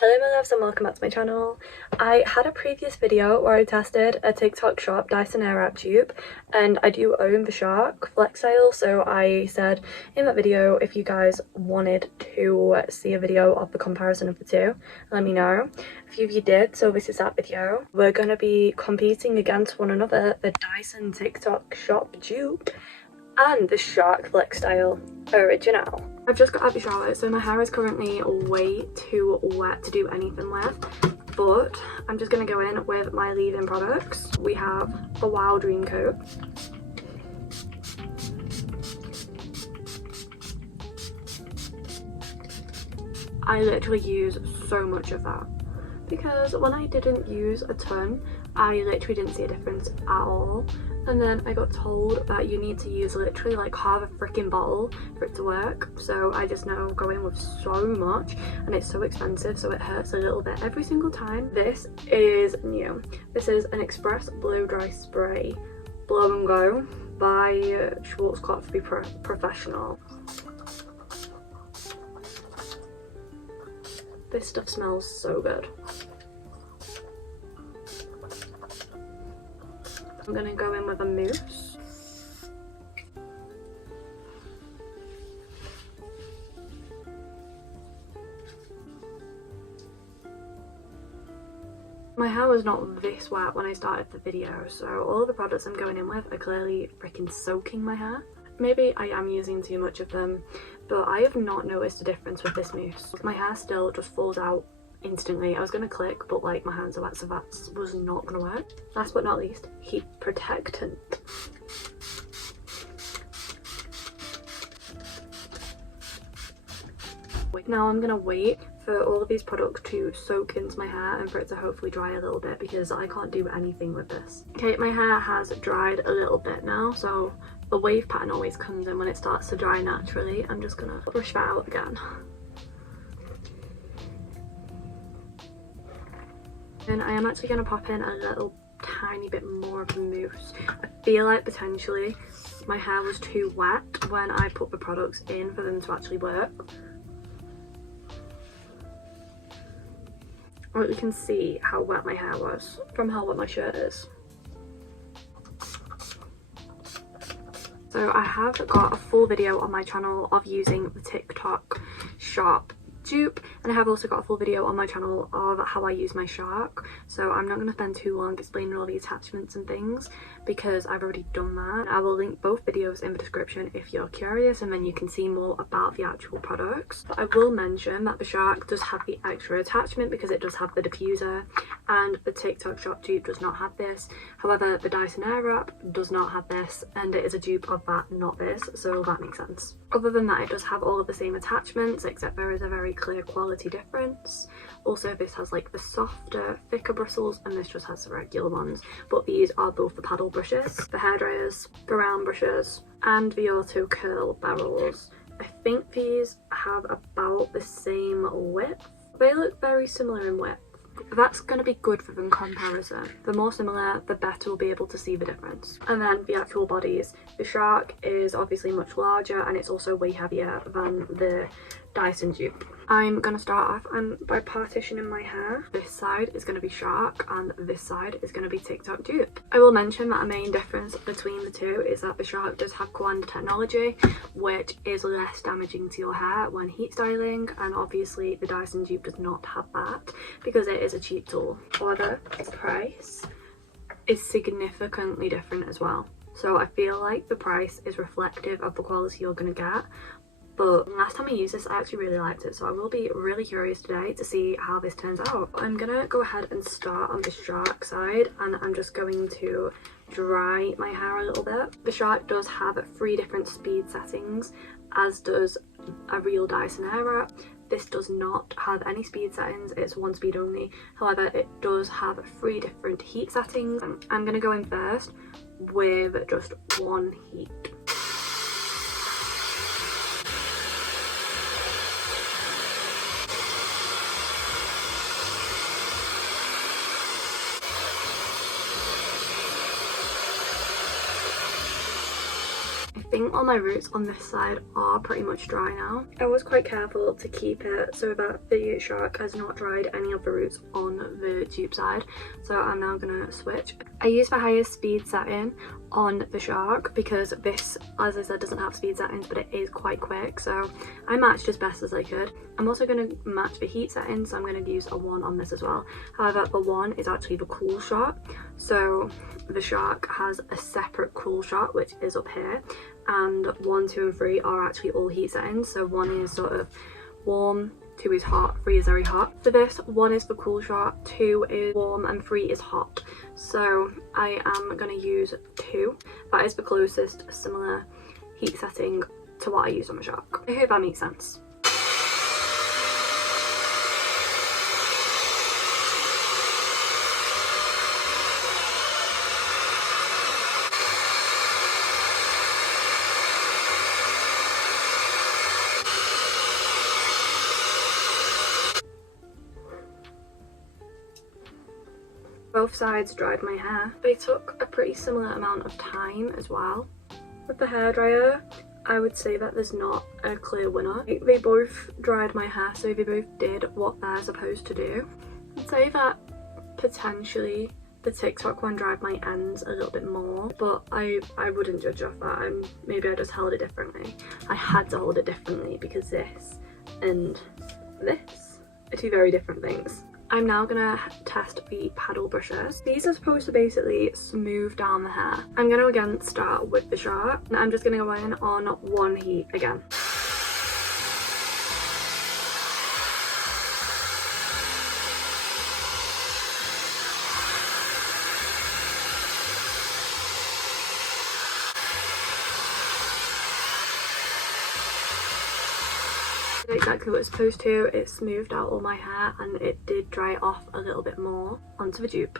Hello my loves and welcome back to my channel. I had a previous video where I tested a TikTok shop Dyson Airwrap dupe, and I do own the Shark FlexStyle, so I said in that video if you guys wanted to see a video of the comparison of the two, let me know. A few of you did, so this is that video. We're going to be competing against one another, the Dyson TikTok shop dupe and the Shark FlexStyle original. I've just got out of the shower, so my hair is currently way too wet to do anything with, but I'm just going to go in with my leave-in products. We have a Wild Dream Coat, I literally use so much of that because when I didn't use a ton, I literally didn't see a difference at all. And then I got told that you need to use literally like half a freaking bottle for it to work. So I just now go in with so much, and it's so expensive, so it hurts a little bit every single time. This is new. This is an Express Blow Dry Spray Blow and Go by Schwarzkopf Professional. This stuff smells so good. I'm gonna go in with a mousse. My hair was not this wet when I started the video, so all of the products I'm going in with are clearly freaking soaking my hair. Maybe I am using too much of them, but I have not noticed a difference with this mousse. My hair still just falls out instantly. I was gonna click, but like my hands are wet, so that was not gonna work. Last but not least, heat protectant. Now I'm gonna wait for all of these products to soak into my hair and for it to hopefully dry a little bit, because I can't do anything with this. Okay, my hair has dried a little bit now, so the wave pattern always comes in when it starts to dry naturally. I'm just gonna brush that out again. And I am actually going to pop in a little tiny bit more of the mousse. I feel like potentially my hair was too wet when I put the products in for them to actually work. But you can see how wet my hair was from how wet my shirt is. So I have got a full video on my channel of using the TikTok shop dupe, and I have also got a full video on my channel of how I use my Shark, so I'm not going to spend too long explaining all the attachments and things because I've already done that. I will link both videos in the description if you're curious, and then you can see more about the actual products. But I will mention that the Shark does have the extra attachment because it does have the diffuser, and the TikTok shop dupe does not have this. However, the Dyson Airwrap does not have this, and it is a dupe of that, not this, so that makes sense. Other than that, it does have all of the same attachments, except there is a very clear quality difference. Also, this has like the softer, thicker bristles, and this just has the regular ones, but these are both the paddle brushes, the hair dryers, the round brushes, and the auto curl barrels. I think these have about the same width. They look very similar in width. That's going to be good for the comparison. The more similar, the better we'll be able to see the difference. And then the actual bodies. The Shark is obviously much larger, and it's also way heavier than the Dyson dupe. I'm going to start off by partitioning my hair. This side is going to be Shark and this side is going to be TikTok dupe. I will mention that a main difference between the two is that the Shark does have cool technology, which is less damaging to your hair when heat styling, and obviously the Dyson dupe does not have that because it is a cheap tool. However, its price is significantly different as well. So I feel like the price is reflective of the quality you're going to get. But last time I used this, I actually really liked it, so I will be really curious today to see how this turns out. I'm gonna go ahead and start on the Shark side, and I'm just going to dry my hair a little bit. The Shark does have 3 different speed settings, as does a real Dyson Airwrap. This does not have any speed settings, it's 1 speed only. However, it does have 3 different heat settings. I'm gonna go in first with just 1 heat. think all my roots on this side are pretty much dry now. I was quite careful to keep it so that the shark has not dried any of the roots on the dupe side, so I'm now gonna switch. I use the highest speed setting on the shark because this, as I said, doesn't have speed settings, but it is quite quick, so I matched as best as I could. I'm also going to match the heat settings, so I'm going to use a 1 on this as well. However, the 1 is actually the cool shot, so the shark has a separate cool shot which is up here, and 1, 2 and 3 are actually all heat settings. So 1 is sort of warm, 2 is hot, 3 is very hot. For this, 1 is the cool shot, 2 is warm, and 3 is hot. So I am going to use 2. That is the closest similar heat setting to what I used on the shark. I hope that makes sense. Both sides dried my hair. They took a pretty similar amount of time as well. With the hairdryer, I would say that there's not a clear winner. They both dried my hair, so they both did what they're supposed to do. I'd say that potentially the TikTok one dried my ends a little bit more, but I wouldn't judge off that. Maybe I just held it differently. I had to hold it differently because this and this are 2 very different things. I'm now gonna test the paddle brushes. These are supposed to basically smooth down the hair. I'm gonna again start with the shark, and I'm just gonna go in on 1 heat again. Exactly what it's supposed to. It smoothed out all my hair and it did dry it off a little bit more. Onto the dupe.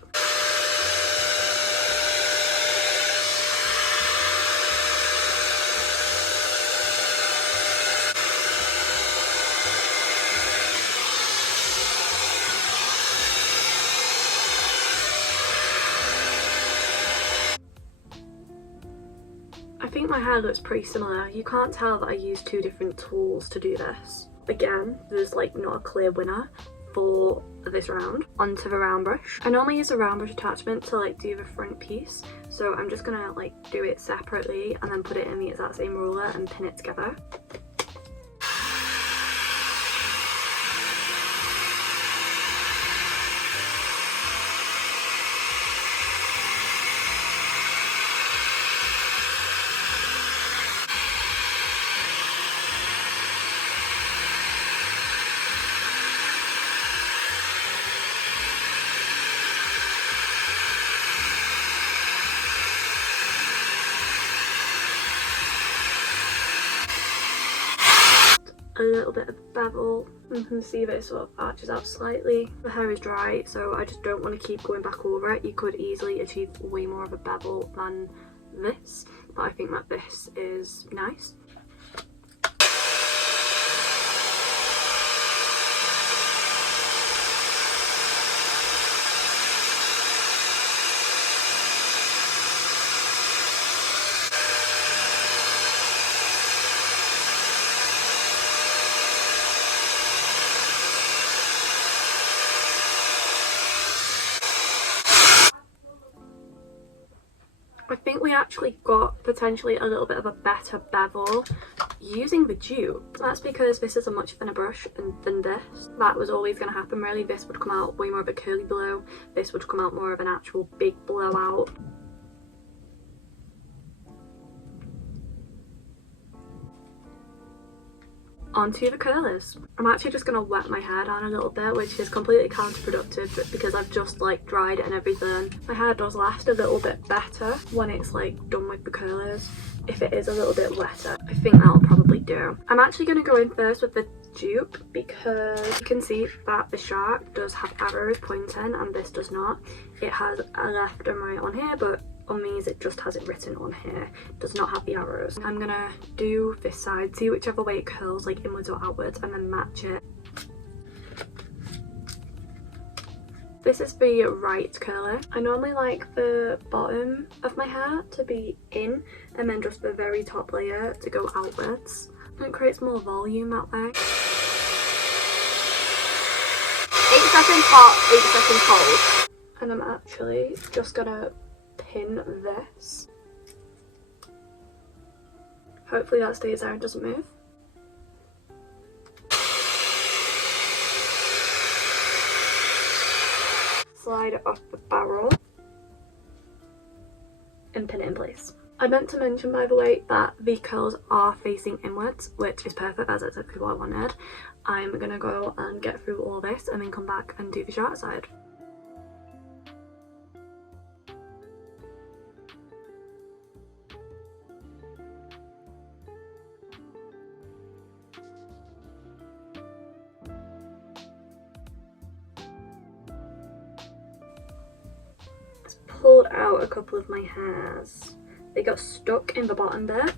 I think my hair looks pretty similar. You can't tell that I used 2 different tools to do this. Again, there's like not a clear winner for this round. Onto the round brush. I normally use a round brush attachment to like do the front piece, so I'm just gonna like do it separately and then put it in the exact same roller and pin it together. A little bit of bevel. You can see that it sort of arches out slightly. The hair is dry, so I just don't want to keep going back over it. You could easily achieve way more of a bevel than this, but I think that this is nice. I think we actually got potentially a little bit of a better bevel using the dupe. That's because this is a much thinner brush than this. That was always going to happen really. This would come out way more of a curly blow. This would come out more of an actual big blowout. Onto the curlers. I'm actually just going to wet my hair down a little bit, which is completely counterproductive because I've just like dried it and everything. My hair does last a little bit better when it's like done with the curlers. If it is a little bit wetter, I think that'll probably do. I'm actually going to go in first with the dupe because you can see that the shark does have arrows pointing and this does not. It has a left and right on here, but on these it just has it written on here. It does not have the arrows. I'm gonna do this side, see whichever way it curls, like inwards or outwards, and then match it. This is the right curler. I normally like the bottom of my hair to be in and then just the very top layer to go outwards. It creates more volume that way. 8 seconds hot, 8 seconds cold. And I'm actually just gonna pin this. Hopefully that stays there and doesn't move. Slide it off the barrel and pin it in place. I meant to mention, by the way, that the curls are facing inwards, which is perfect as it's exactly what I wanted. I'm gonna go and get through all this and then come back and do the shark side. Pulled out a couple of my hairs. They got stuck in the bottom bit,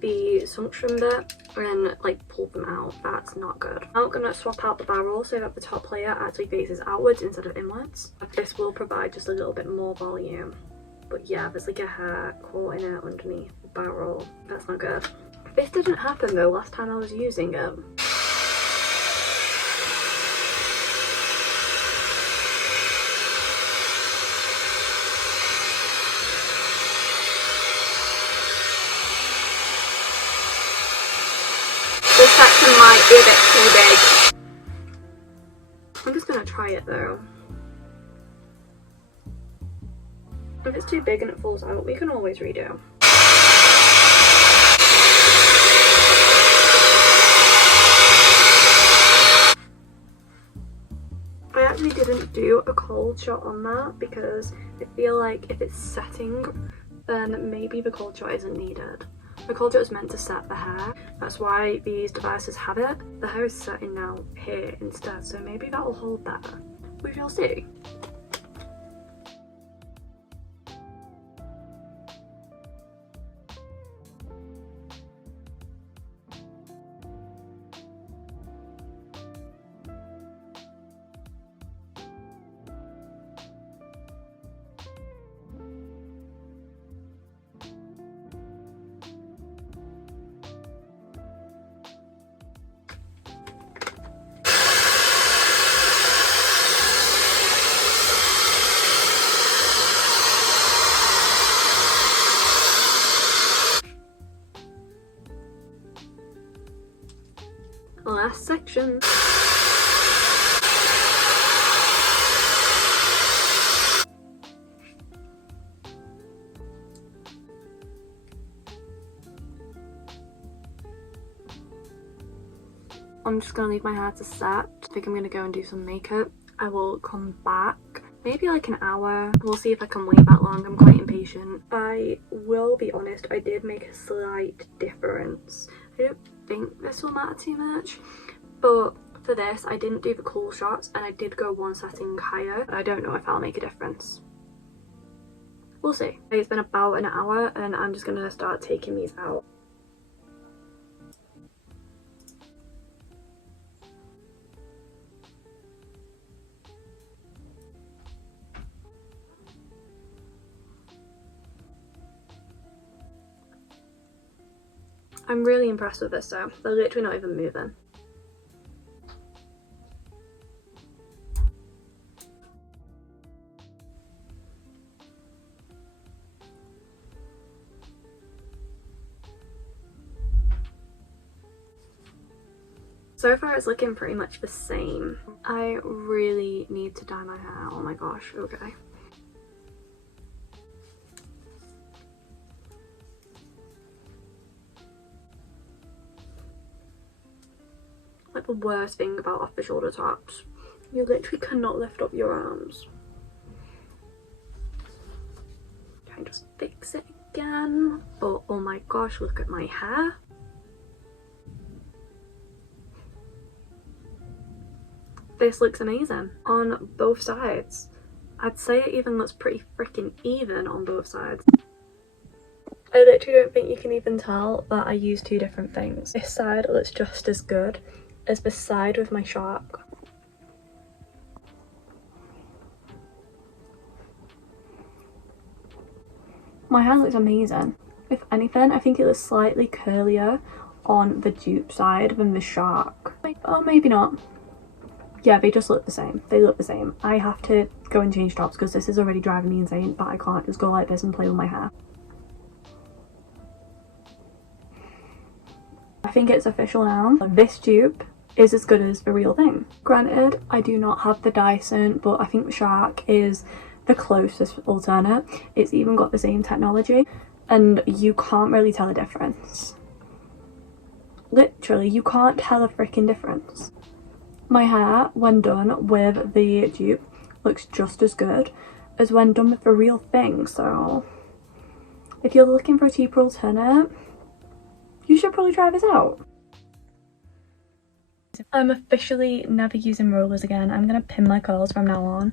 the suction bit, and like pulled them out. That's not good. I'm gonna swap out the barrel so that the top layer actually faces outwards instead of inwards. This will provide just a little bit more volume. But yeah, there's like a hair caught in it underneath the barrel. That's not good. This didn't happen though last time I was using it. This section might be a bit too big. I'm just gonna try it though. If it's too big and it falls out, we can always redo. I actually didn't do a cold shot on that because I feel like if it's setting, then maybe the cold shot isn't needed. The cold shot is meant to set the hair. That's why these devices have it. The hair is setting now here instead, so maybe that will hold better. We shall see. Last section. I'm just gonna leave my hair to set. I think I'm gonna go and do some makeup. I will come back maybe like an hour. We'll see if I can wait that long. I'm quite impatient. I will be honest, I did make a slight difference. I don't think this will matter too much, but for this I didn't do the cool shots and I did go one setting higher, but I don't know if that'll make a difference. We'll see. It's been about an hour and I'm just gonna start taking these out. I'm really impressed with this though. They're literally not even moving. So far it's looking pretty much the same. I really need to dye my hair. Oh my gosh, okay. Like the worst thing about off the shoulder tops, you literally cannot lift up your arms. Try and just fix it again, but oh my gosh, look at my hair. This looks amazing on both sides. I'd say it even looks pretty freaking even on both sides. I literally don't think you can even tell that I used two different things. This side looks just as good as the side with my shark. My hair looks amazing. If anything, I think it looks slightly curlier on the dupe side than the Shark. Oh, maybe not. Yeah, they just look the same. They look the same. I have to go and change tops because this is already driving me insane, but I can't just go like this and play with my hair. I think it's official now. This dupe is as good as the real thing. Granted, I do not have the Dyson, but I think Shark is the closest alternate. It's even got the same technology and you can't really tell a difference. Literally, you can't tell a freaking difference. My hair, when done with the dupe, looks just as good as when done with the real thing, so if you're looking for a cheaper alternate, you should probably try this out. I'm officially never using rollers again. I'm gonna pin my curls from now on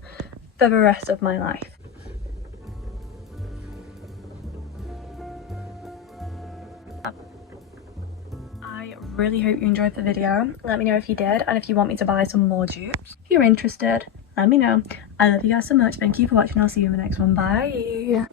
for the rest of my life. I really hope you enjoyed the video. Let me know if you did and if you want me to buy some more dupes. If you're interested, let me know. I love you guys so much. Thank you for watching. I'll see you in the next one. Bye.